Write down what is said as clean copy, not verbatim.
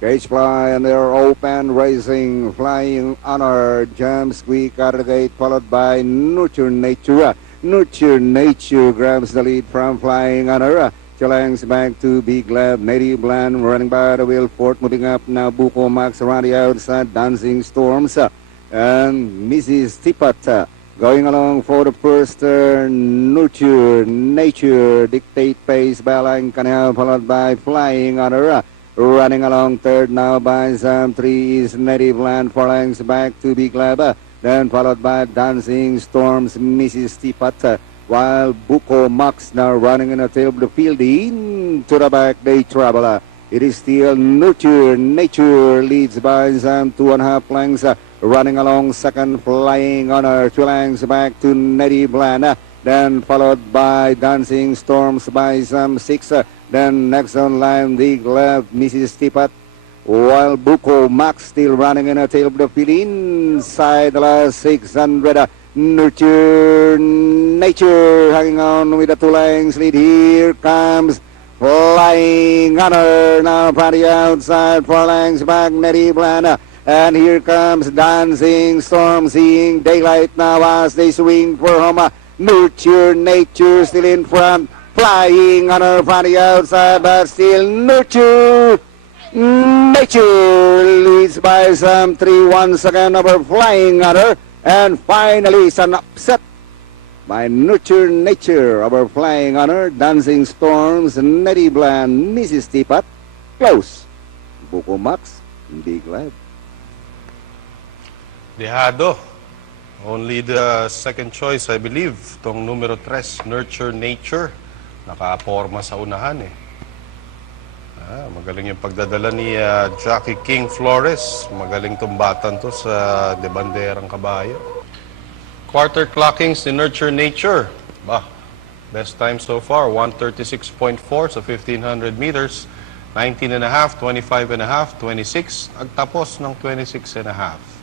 Cage fly and they're open, racing, flying honor, jumps quick out of the gate, followed by Nurture Nature. Nurture Nature grabs the lead from flying honor. Chalangs back to Big Lab, Native Bland running by the wheel, fourth moving up now, Buko Max around the outside, Dancing Storms, and Mrs. Tipat going along for the first turn. Nurture Nature dictate pace by Line Canal, followed by Flying Honor. Running along third now by R03 is Native Land, four lengths back to Big Lab, then followed by Dancing Storms, Mrs. Tipat, while Buko Max now running in the tail of the field. Into the back they travel. It is still Nurture Nature leads by some 2.5 lengths. Running along second, Flying Honor, 2 lengths back to Native Land. Then followed by Dancing Storms by some 6. Then next on line, Big Lab, Mrs. Tipat, while Buko Max still running in the tail of the field. Inside the last 600. Nurture Nature hanging on with the 2 lengths lead. Here comes Flying Honor now from the outside, 4 lengths back, Native Land. And here comes Dancing Storm, seeing daylight now as they swing for home. Nurture Nature still in front, Flying Honor from the outside, but still Nurture Nature leads by some 3 once again over Flying Honor. And finally, it's an upset by Nurture Nature over Flying Honor, Dancing Storms, Native Land, Mrs. Tipat, close. Buko Max, Big Lab. Dejado. Only the second choice, I believe. Itong numero 3, Nurture Nature. Nakaporma sa unahan eh. Magaling yung pagdadala ni Jackie King Flores. Magaling tumbatan to sa De Banderang Kabayo. Quarter clockings ni Nurture Nature. Best time so far, 136.4 sa 1,500 meters. 19.5, 25.5, 26. Agtapos ng 26.5.